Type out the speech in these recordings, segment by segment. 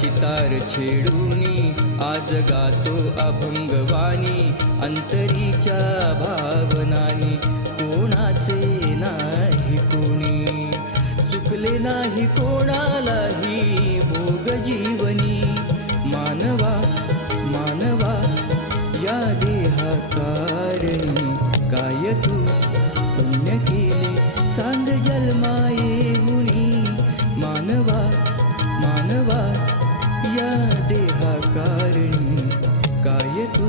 चितार तार छेडूनी आज गातो अभंगवाणी अंतरीच्या भावनानी. कोणाचे नाही कोणी चुकले नाही कोणालाही भोग जीवनी. मानवा मानवा या देहाकारणी काय तू पुण्य केले सांग जन्माये मानवा मानवा या देहाकारणी काय तू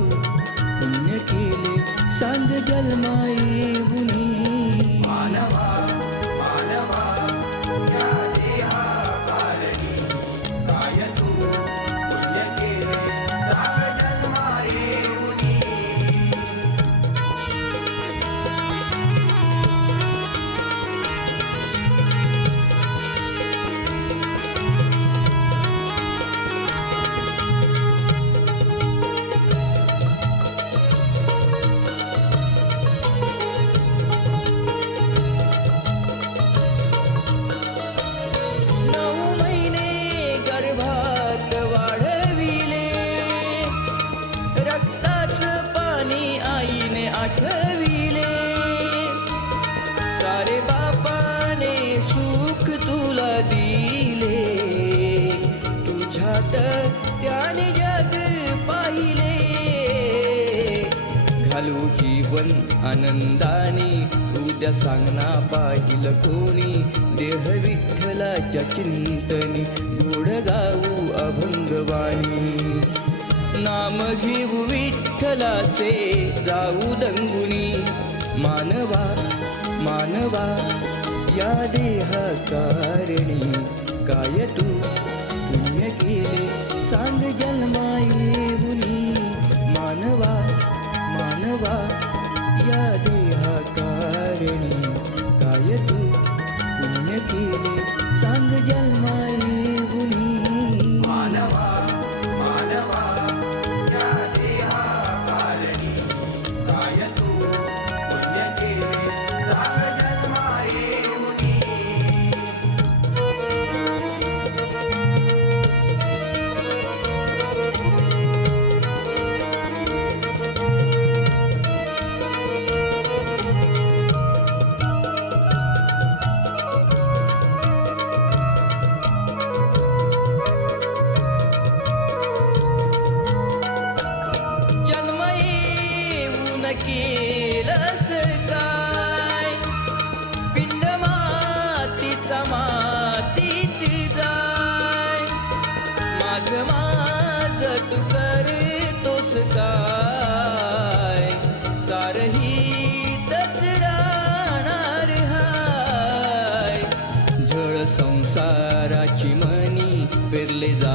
पुण्य केले? सांग जन्माये गुणी मानवा मानवा तुझ्यात त्याने जग पाहिले. घालू जीवन आनंदाने उद्या सांगना पाहिल कोणी. देह विठ्ठलाच्या चिंतनी गोड गाऊ अभंगवाणी. नाम घेऊ विठ्ठलाचे जाऊ दंगुनी. मानवा मानवा या देहाकारणी काय तू पुण्य केले सांग येऊनी मानवा मानवा या देहा कारणी काय तू पुण्य केले? सांग जन्मा येऊनी मानवा मानवा या देहा कारणी काय तू पुण्य केले? सांग जन्मा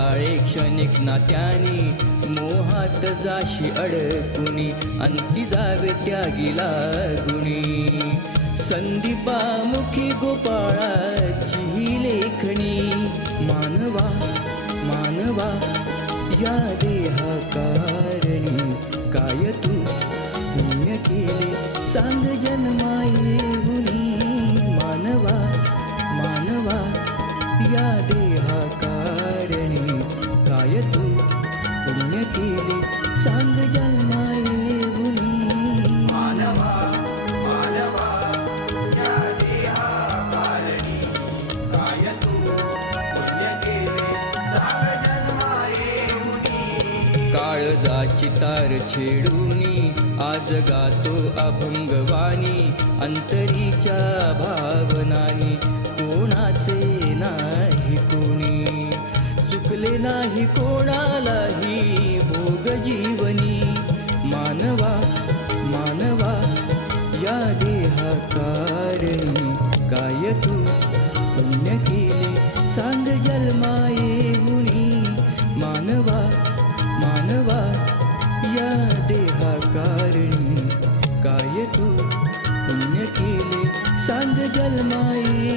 जाळे क्षणिक नात्यानी मोहात जाशी अडकुनी अंती जावे त्यागीला गुणी संदीपामुखी गोपाळाची ही लेखणी मानवा मानवा या देहाकारणी. काय तू पुण्य केले सांग जन्मायेहुनी. मानवा मानवा या देहाकारणी काय तू पुण्य केले सांग काळजाची तार छेडूनी आज गातो अभंगवाणी अंतरीच्या भावनानी कोणाचे नाही कोणी. चुकले नाही कोणालाही भोग जीवनी मानवा मानवा या देहाकारणी काय तू पुण्य केले? सांग जन्माये मानवा मानवा या देहाकारणी काय तू पुण्य केले? सांग जन्माये